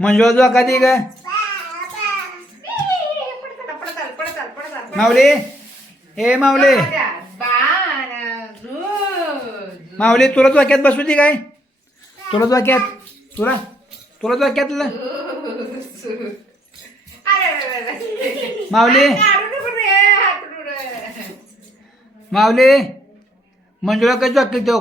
मंजुळा झोका दे ग. माऊली ए माऊली माऊली तुला झोक्यात बसू दे काय? तुला झोक्यात तुला तुला झोक्यात माऊली माऊली मंजुळा कधी झोक्यात देऊ?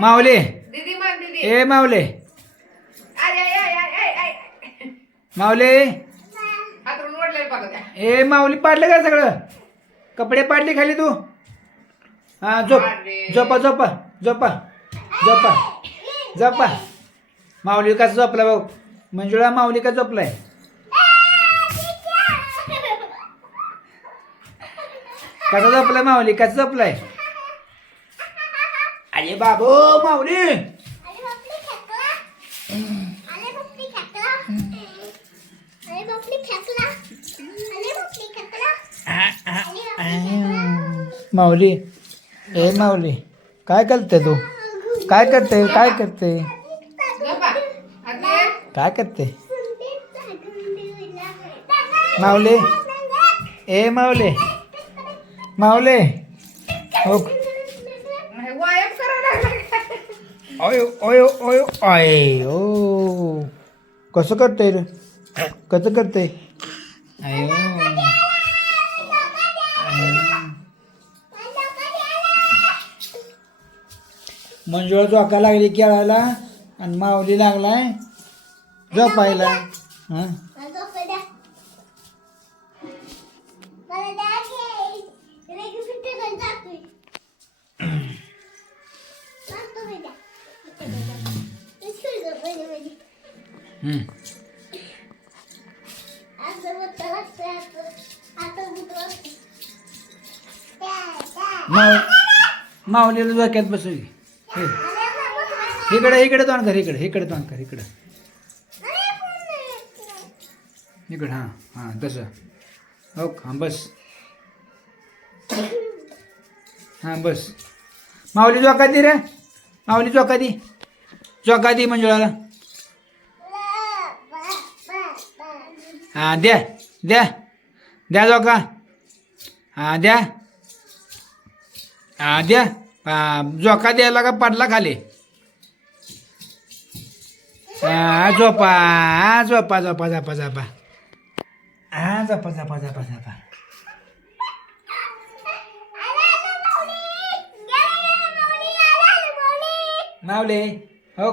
माऊली ए माऊली माऊली ए माऊली पाडलं का सगळं? कपडे पाडले खाली तू? हा झोप झोपा झोपा झोपा झोपा झोपा. माऊली कसा झोपला भाऊ? मंजुळा माऊली का झोपलाय? कसा झोपलाय माऊली? कसा झोपलाय? अरे बाबू माऊली माऊली ए माऊली काय करते तू? काय करते? काय करते? काय करते माऊली ए माऊली माऊली हो ओय ओय ओय आय ओ कसं करते रे? कसं करते? अयो मंजुळा झोका लागली खेळायला आणि माऊली लागलाय झोपायला. हां माऊलीला झोक्यात बसू. इकडे इकडे तोंड कर इकडे इकडे तोंड कर इकडे इकडे हां हां तसं हो हां बस हां बस. माऊली झोका दे रे. माऊली झोका दे. झोका दे मंजुळाला. हां द्या द्या द्या झोका. हां द्या हां द्या. झोका द्यायला का पडला खाली? हा झोपा हा झोपा झोपा झोपा झोपा हा झोपा झोपा झोपा झोपा. माऊली हो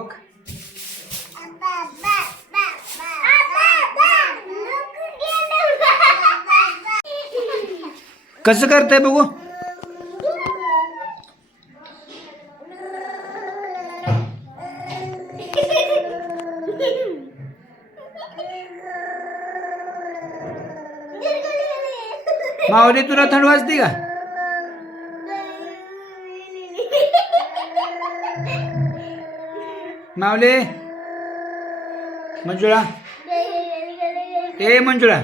कसं करताय बघू? माऊली तुला थंड वाजते का? माऊली मंजुळा ए मंजुळा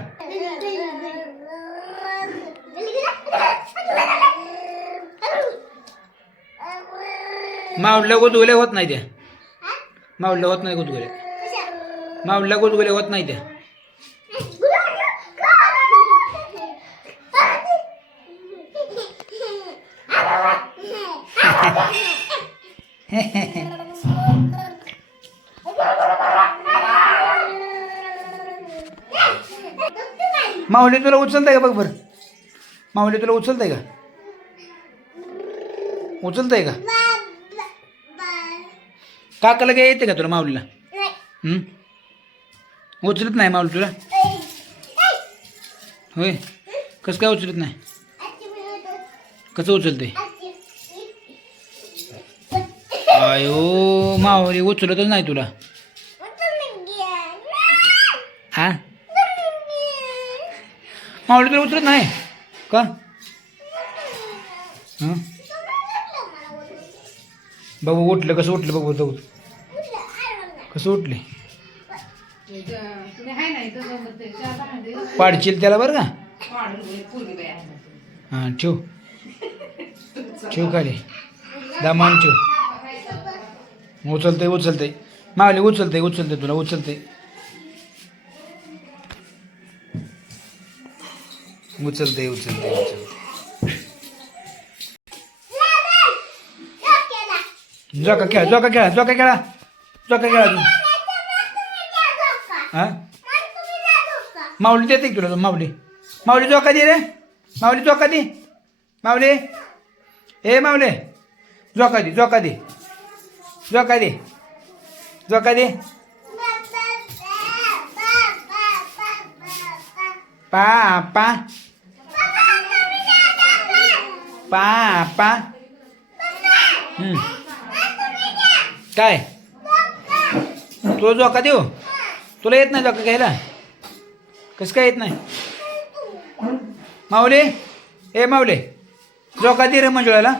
माऊलीला गुदगुले होत नाही त्या. माऊलीला होत नाही गुदगुले. माऊलीला गुदगुले होत नाही त्या. माऊली तुला उचलताय का बघ बरं? माऊली तुला उचलताय का? उचलताय का? काकाला काय येते का तुला माऊलीला? उचलत नाही माऊली तुला? होय कसं काय उचलत नाही? कसं उचलते? अयो माऊली उचलतच नाही तुला. हा माऊली तुला उचलत नाही का? बघू उठलं कसं उठलं बघू बघू कसं उठले पाडशील त्याला बरं का हां ठेव ठेव खाली दमान ठेव उचलते उचलते मावली उचलते उचलते तुला उचलते उचलते उचलते उचलते जोका खेळा जोका खेळा जोका खेळा जोका खेळा तू हां माऊली देते की तुला माऊली माऊली जोका दे रे माऊली जोका दे माऊली ए माऊले जोका दे जोका दे जोका दे जोका दे पापा पापा काय तुला जोका देऊ तुला येत नाही जोका घ्यायला कसं काय येत नाही माऊले ए माऊले जोका दे रे मंजुळाला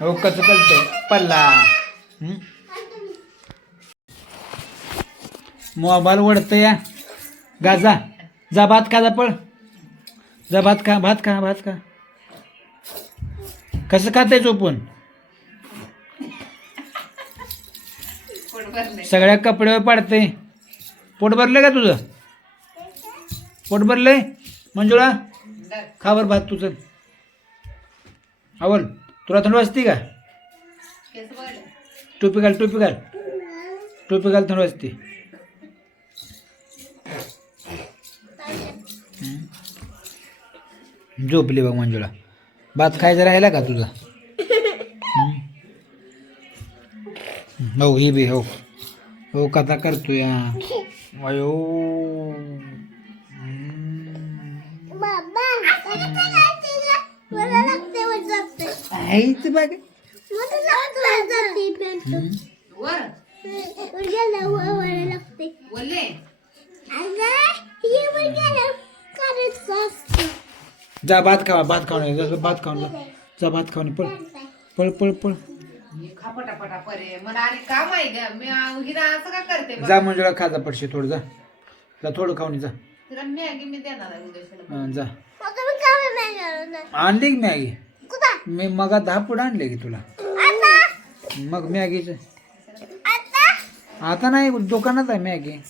हो कसं कळतंय पल्ला मोबाईल ओढतं या गाजा जा भात खा जा पळ जा भात खा भात खा भात खा कसं खाते चोपून सगळ्या कपड्यावर पाडते पोट भरलं का तुझं पोट भरलंय मंजुळा खा बरं भात तुझं आवल तुला थंड वाजते का टोपी घाल टोपी घाल टोपी घाल थंड वाजते झोपली बघ मंजुळा भात खायचा राहिला का तुझा हो ही बी हो हो कथा करतो या अयो जा भात खावा भात खाऊन जा भात खाऊन जा भात खाऊन पळ पळ पळ पळ जा मंजुळा खा जा पडशे थोडं जा जा थोडं खाऊन जा जा आणली की मॅगी मी मग 10 पुढं आणले की तुला मग मॅगीच आता नाही दुकानात आहे मॅगी